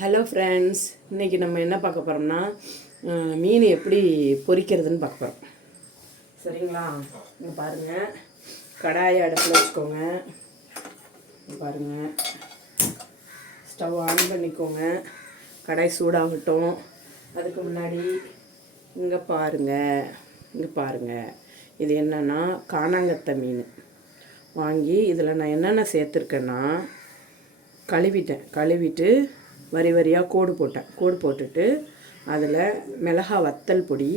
Hello friends, இன்றைக்கி நம்ம என்ன பார்க்க போகிறோம்னா மீன் எப்படி பொரிக்கிறதுன்னு பார்க்க போகிறோம். சரிங்களா? இங்கே பாருங்கள், கடாயை அடுப்பில் வச்சுக்கோங்க. பாருங்கள், ஸ்டவ் ஆன் பண்ணிக்கோங்க. கடாய் சூடாகட்டும். அதுக்கு முன்னாடி இங்கே பாருங்கள், இது என்னென்னா காணாங்கத்தை மீன் வாங்கி இதில் நான் என்னென்ன சேர்த்துருக்கேன்னா கழுவிட்டு வரி வரியாக கோடு போட்டுட்டு அதில் மிளகா வத்தல் பொடி,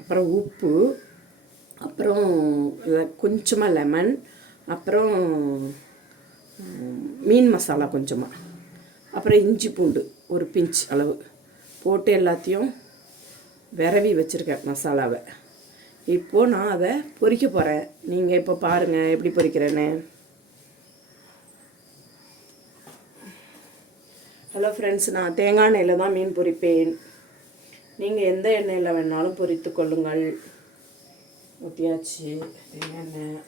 அப்புறம் உப்பு, அப்புறம் கொஞ்சமாக லெமன், அப்புறம் மீன் மசாலா கொஞ்சமாக, அப்புறம் இஞ்சி பூண்டு ஒரு பிஞ்ச் அளவு போட்டு எல்லாத்தையும் விரவி வச்சுருக்கேன் மசாலாவை. இப்போது நான் அதை பொரிக்க போகிறேன். நீங்கள் இப்போ பாருங்கள் எப்படி பொரிக்கிறேன்னு. ஹலோ ஃப்ரெண்ட்ஸ், நான் தேங்காய் எண்ணெயில் தான் மீன் பொரிப்பேன். நீங்கள் எந்த எண்ணெயில் வேணாலும் பொரித்து கொள்ளுங்கள். ஊற்றியாச்சு தேங்காய் எண்ணெய்.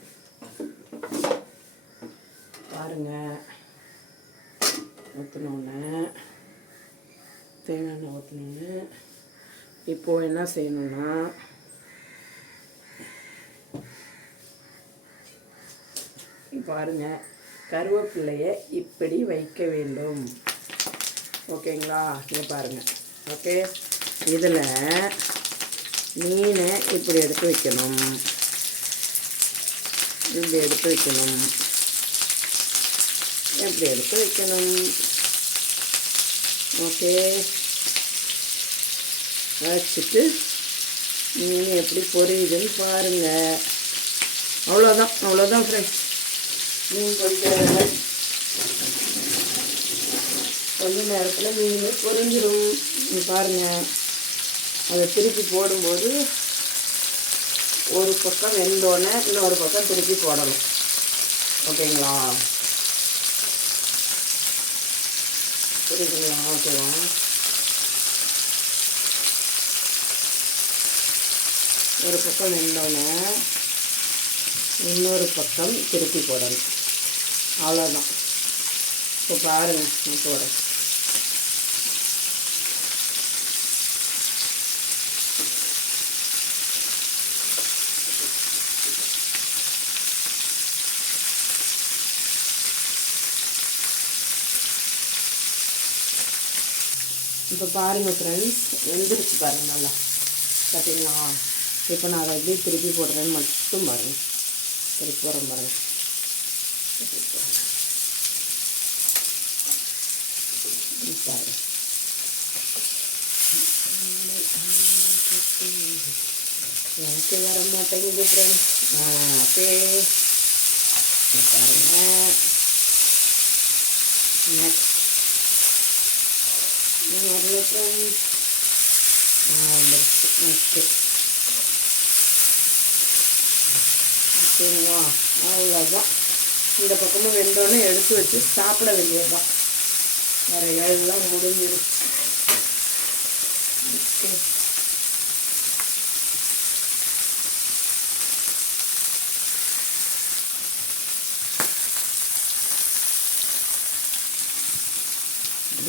பாருங்கள், ஊற்றினோன்னே தேங்காய் எண்ணெய் ஊற்றினோன்னு இப்போது என்ன செய்யணுன்னா பாருங்கள், கருவேப்பிலையை இப்படி வைக்க வேண்டும். ஓகேங்களா? இங்கே பாருங்கள். ஓகே, இதில் மீனை இப்படி எடுத்து வைக்கணும். இப்படி எடுத்து வைக்கணும். ஓகே, வச்சுட்டு மீன் எப்படி பொரியுதுன்னு பாருங்கள். அவ்வளோதான் ஃப்ரெண்ட்ஸ், மீன் பொரிக்கிறது கொஞ்ச நேரத்தில் மீன் பொரிஞ்சிடும். பாருங்கள், அதை திருப்பி போடும்போது ஒரு பக்கம் வெந்தோடனே இன்னொரு பக்கம் திருப்பி போடணும். ஓகேங்களா? புரியுதுங்களா? ஓகேவா? ஒரு பக்கம் வெந்தோடனே இன்னொரு பக்கம் திருப்பி போடணும். அவ்வளோதான். இப்போ பாருங்கள், நான் போடுறேன். இப்போ பாருங்கள் ஃப்ரெண்ட்ஸ், வெந்துருச்சு பாருங்கள் நல்லா. பார்த்தீங்களா? இப்போ நான் அதை எப்படி திருப்பி போடுறேன்னு மட்டும் பாருங்கள். திருப்பி போடுறேன் பாருங்கள். எனக்கு வர மாட்டேங்குது ஃப்ரெண்ட்ஸ். ஓகே, பாருங்க. நெக்ஸ்ட் வரல ஃப்ரெண்ட்ஸ். நெக்ஸ்ட்டு ஓகேங்களா? அவ்வளோதான். இந்த பக்கமும் வெந்தோடனே எடுத்து வச்சு சாப்பிட வேண்டியதுதான். வேறு எல்லாம் முடிஞ்சிடும். ஓகே,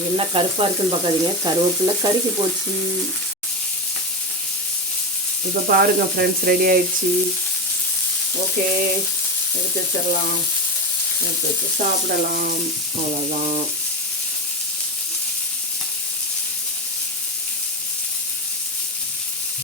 என்ன கருப்பாக இருக்குன்னு பார்க்காதீங்க, கருவேப்பிலை கருகி போச்சு. இப்போ பாருங்கள் ஃப்ரெண்ட்ஸ், ரெடி ஆயிடுச்சு. ஓகே, எடுத்து வச்சிடலாம். எடுத்து வச்சு சாப்பிடலாம். அவ்வளோதான்.